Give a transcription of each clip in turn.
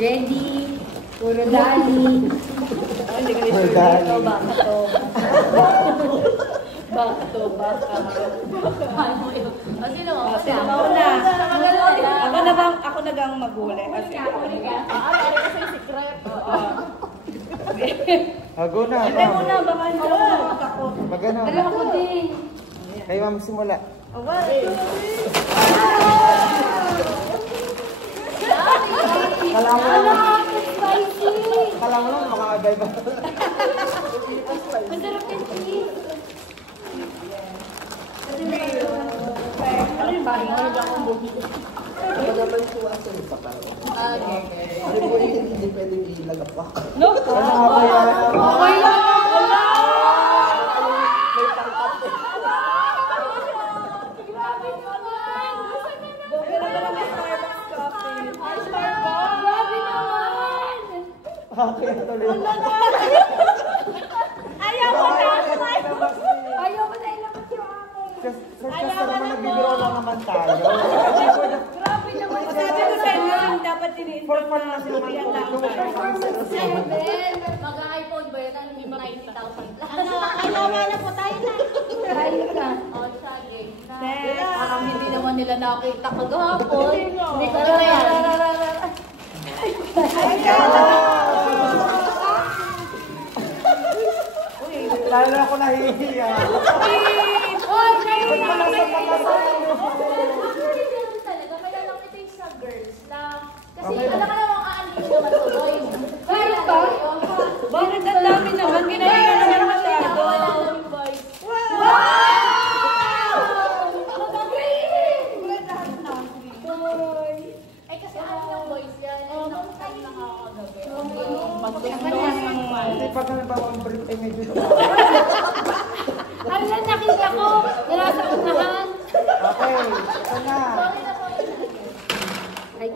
Ready? Puro dali. Puro dali. Baka to. Baka to, baka. Sino mo? Sino mo na? Ako na gang maguli. Kasi ako kasi secret. Go na, hindi mo na, baka hindi ako. Magano. Alam ko din. Kayo ma'am simula. Kala mo lang. Kala mo lang makakagay ba? Masarap yung cheese. Ano yung bahay? Ano ba akong buhi? Hindi pwedeng ilagapak. No? Ano nga ba yan? Okay lang. Kaya tuloy. Ayaw ko na! Ayaw ko na ilabas yung akin. Sa naman nagbibiro lang naman tayo. Grabe naman. Sabi ko sa inyo, dapat tiniintay For fun na sila yan lang. Mag-iPhone ba yun? Ang 90,000 lang. Kailangan na po tayo na. Kain ka. O, sige. Parang hindi naman nila nakita kagahapon. Hindi ka na yan. Lalo ako nahihiya. Oy, Ba't mo nasa pagkasama? talaga, kaya lang ito yung sa girls lang. Kasi alam ka namang aanin naman tuloy. Kaya pa? Bakit ang dami naman? Ginahinga naman masyado. Wala lang yung boys. Wow! Ay, kasi alam yung boys yan. Nakakay nakakagabi. Hindi pag nabawa ang brief ay medyo Ano yan, nakita ko. Wala sa unahan. Okay, ito na. Ay,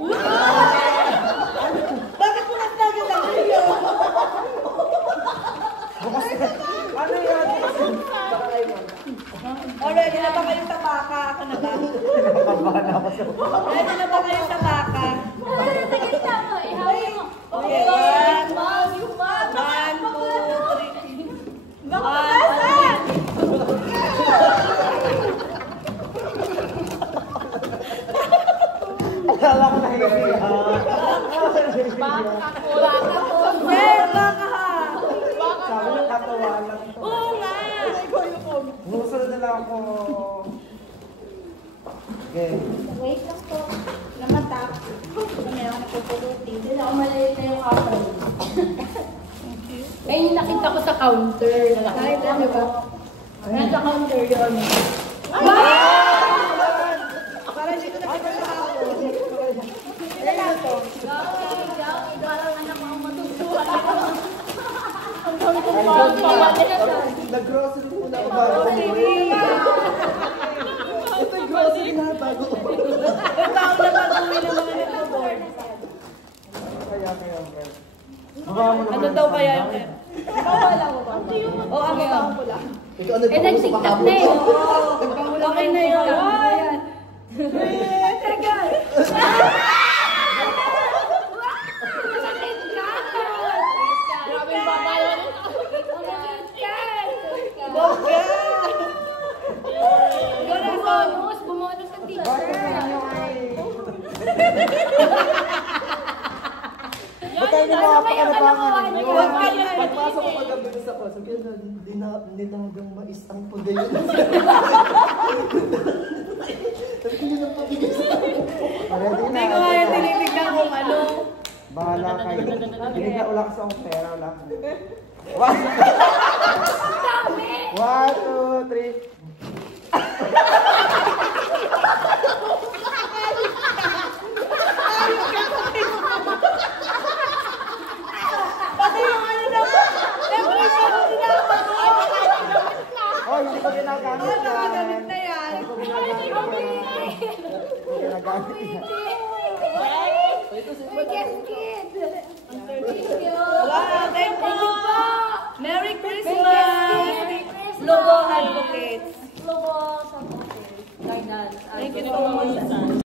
Bakit mo nagtagal ang video? Bukas ka. Ano yan? Already na ba kayong tabaka? Ako na ba? Nakabahan ako sa Ready na ba kayong tabaka? nakita mo. Ihawin mo. Okay, one, two, three. Akala ko nahihiya. Baka po. Yes, baka ha! Sabi niya katawa lang. Oo nga! Musunod na lang ako. Okay. Wait lang po. Namatak. Meron ako pupulutin. Hindi ako maliit na yung kapal. Ay, nakita ko sa counter. Nakita mo ba? Nasa counter yun. Parang dito nakita sa ako. Parang anak mo matutuwa. Nag-grocery muna ako bago umuwi. Ito yung grocery na bago umuwi. Ikaw na pag-uwi ng mga nagpo-board. Kaya kayo, Kel. Babawa mo naman Ano daw kaya yung F? Wala ko ba? Oo, ang ikaw ko lang. Ikaw Eh, nag-tiktok na eh. Okay na yun. Teka! Grabe yung babae. Bongga! Bumonos ang teacher. Bakit sa inyo ay... Ba't tayo napakalabangan ninyo? Pagpasok ko pag-gabi sa ko, sabihin na nilagang mais ang pagayon. Sabi ko yun ang pabigay sa akin. Ready na. Hindi ko kaya tinitignan kung ano. Bahala kayo. Hindi na ulang sa akong pera. Wala ka. One, two, three. Pati yung ano na ba? Siyempre siya kung sinakot mo. Oh, hindi ko ginagamit yan. Nakagamit na yan. Hindi ko ginagamit yan. Hindi ko ginagamit yan. Wow, thank you po! Merry Christmas! Lobo Advocates. Lobo sa guidance. Thank you so much.